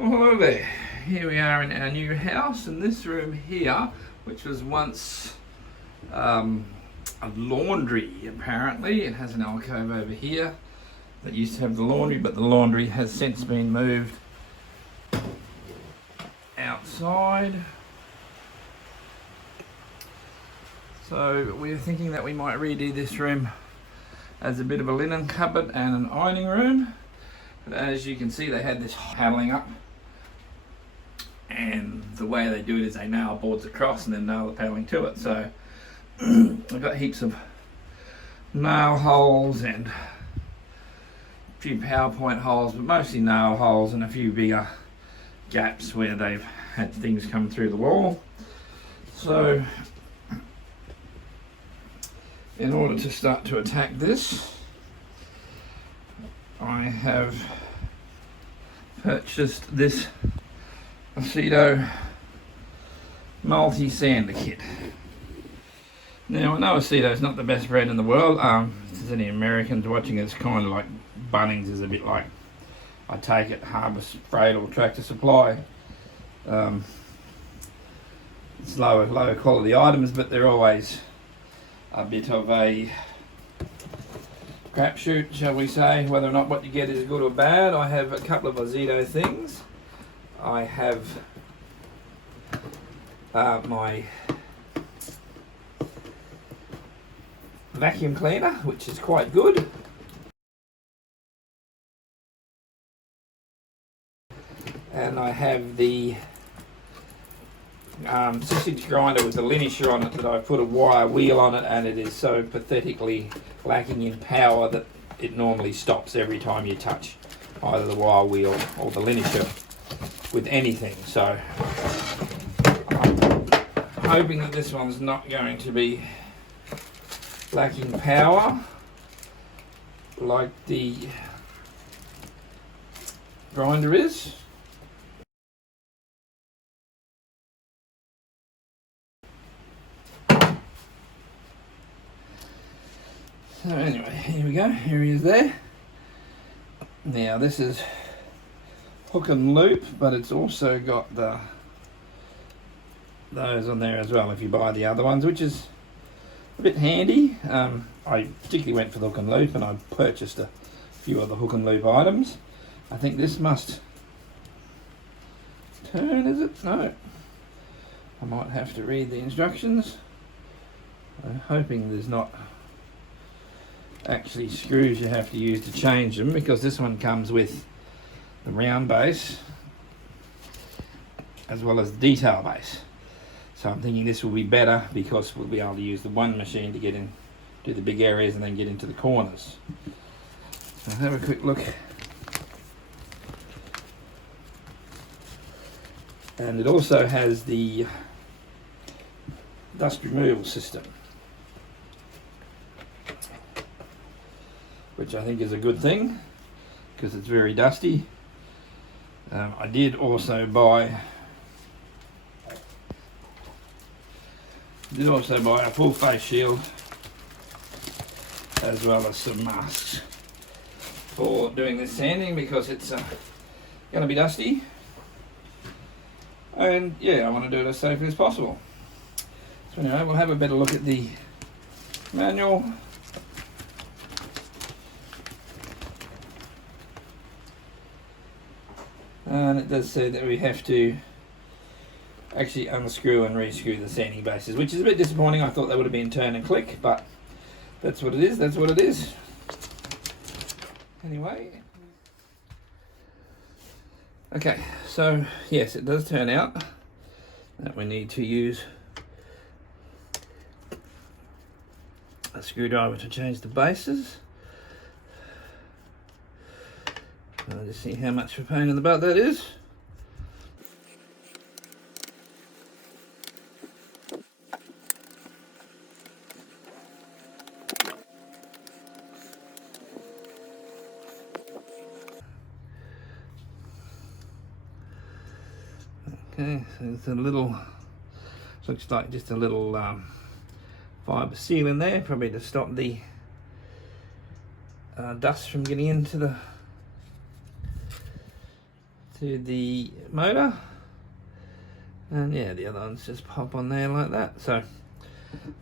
Well, hello there. Here we are in our new house, and this room here, which was once a laundry, apparently. It has an alcove over here that used to have the laundry, but the laundry has since been moved outside. So we're thinking that we might redo this room as a bit of a linen cupboard and an ironing room. But as you can see, they had this paddling up, and the way they do it is they nail boards across and then nail the paddling to it. So I've got heaps of nail holes and a few PowerPoint holes, but mostly nail holes and a few bigger gaps where they've had things come through the wall. So in order to start to attack this, I have purchased this Ozito multi-sander kit. Now I know Ozito is not the best brand in the world. If there's any Americans watching, it's kind of like Bunnings is a bit like, I take it, Harbour Freight or Tractor Supply. It's lower quality items, but they're always a bit of a crapshoot, shall we say, whether or not what you get is good or bad. I have a couple of Ozito things. I have my vacuum cleaner, which is quite good. And I have the sausage grinder with the linisher on it that I put a wire wheel on it, and it is so pathetically lacking in power that it normally stops every time you touch either the wire wheel or the linisher with anything. So I'm hoping that this one's not going to be lacking power like the grinder is. So anyway, here we go, here he is there. Now this is hook and loop, but it's also got those on there as well if you buy the other ones, which is a bit handy. I particularly went for the hook and loop, and I purchased a few other hook and loop items. I think this must turn, is it? No. I might have to read the instructions. I'm hoping there's not actually screws you have to use to change them, because this one comes with the round base as well as the detail base. So I'm thinking this will be better because we'll be able to use the one machine to get in, do the big areas and then get into the corners. So have a quick look. And it also has the dust removal system, which I think is a good thing because it's very dusty. I did also buy a full face shield as well as some masks for doing this sanding because it's going to be dusty, and yeah, I want to do it as safely as possible. So anyway, we'll have a better look at the manual. And it does say that we have to actually unscrew and rescrew the sanding bases, which is a bit disappointing. I thought they would have been turn and click, but that's what it is. That's what it is. Anyway. Okay, so yes, it does turn out that we need to use a screwdriver to change the bases. I'll just see how much of a pain in the butt that is. Okay, so it's a little, looks like just a little fibre seal in there, probably to stop the dust from getting into the to the motor, and yeah, the other ones just pop on there like that. So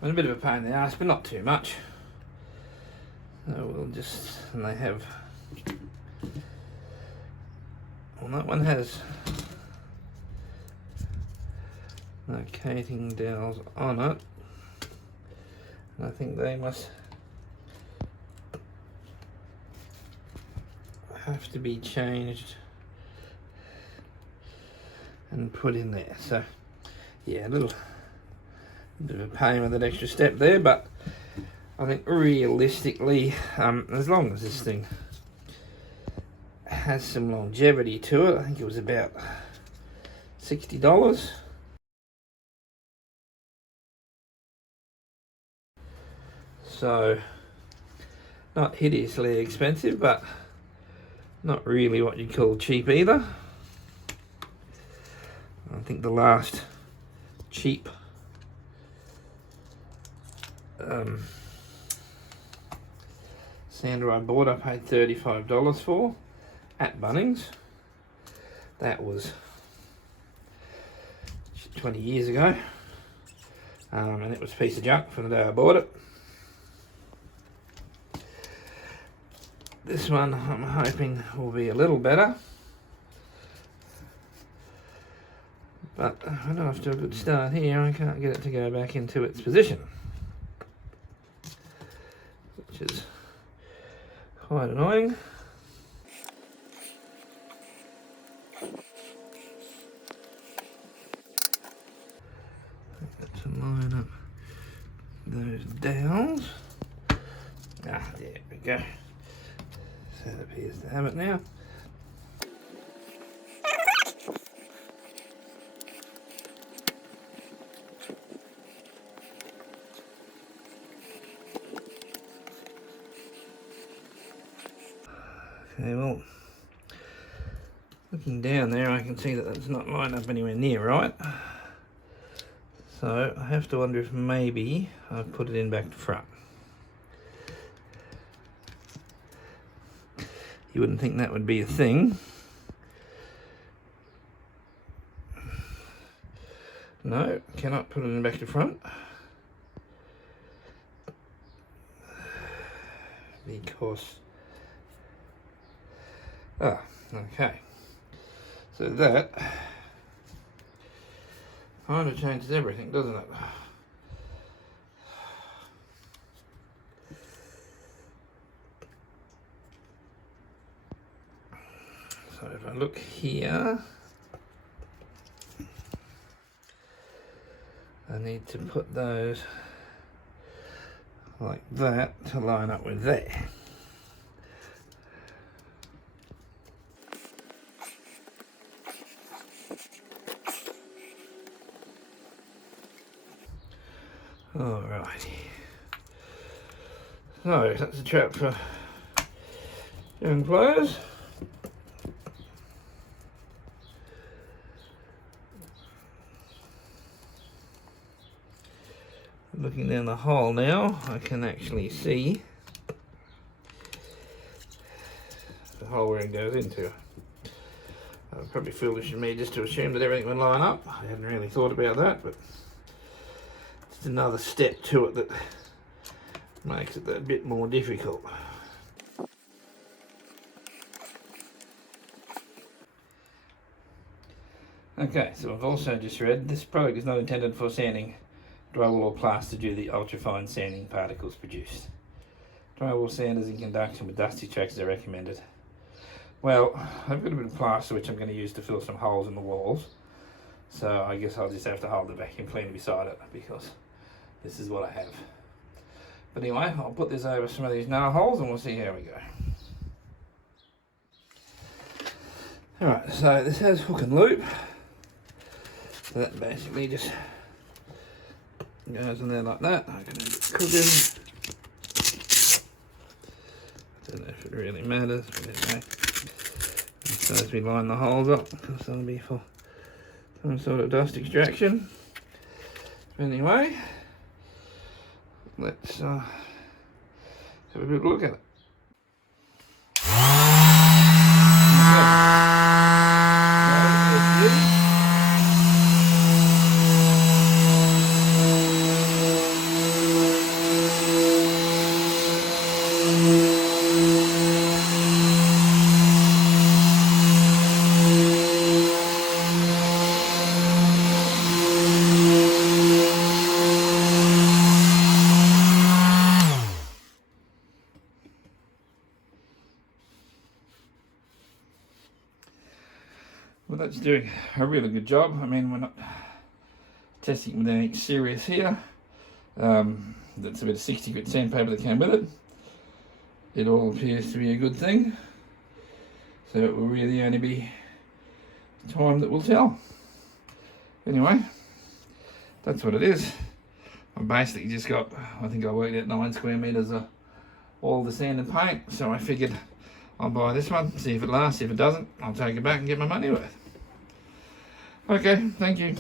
I'm a bit of a pain in the ass, but not too much. So we'll just, and they have, well, that one has locating dowels on it, and I think they must have to be changed and put in there. So yeah, a little bit of a pain with that extra step there, but I think realistically, as long as this thing has some longevity to it, I think it was about $60. So not hideously expensive, but not really what you'd call cheap either. I think the last cheap sander I bought, I paid $35 for at Bunnings. That was 20 years ago, and it was a piece of junk from the day I bought it. This one I'm hoping will be a little better, but I know after a good start here I can't get it to go back into its position, which is quite annoying. To line up those dowels. Ah, there we go. So it appears to have it now. Okay, well, looking down there I can see that it's not lined up anywhere near right. So I have to wonder if maybe I've put it in back to front. You wouldn't think that would be a thing. No, cannot put it in back to front. Because, okay. So that kind of changes everything, doesn't it? So if I look here, I need to put those like that to line up with there. Alrighty. So that's a trap for young players. Looking down the hole now, I can actually see the hole where it goes into. Probably foolish of me just to assume that everything would line up. I hadn't really thought about that, but it's another step to it that makes it a bit more difficult. Okay, so I've also just read this product is not intended for sanding drywall or plaster due to the ultrafine sanding particles produced. Drywall sanders in conjunction with dust extractors are recommended. Well, I've got a bit of plaster which I'm going to use to fill some holes in the walls, so I guess I'll just have to hold the vacuum cleaner beside it because this is what I have. But anyway, I'll put this over some of these nail holes and we'll see how we go. Alright, so this has hook and loop, so that basically just goes in there like that. I can have it cooking. Don't know if it really matters, but anyway. So as we line the holes up, because that'll be for some sort of dust extraction. Anyway, let's have a bit of a look at it. Okay. Well, that's doing a really good job. I mean, we're not testing with anything serious here. That's about a 60 grit sandpaper that came with it. It all appears to be a good thing. So it will really only be time that will tell. Anyway, that's what it is. I've basically just got, I think I worked out 9 square metres of all the sand and paint. So I figured I'll buy this one, see if it lasts. If it doesn't, I'll take it back and get my money worth. Okay, thank you.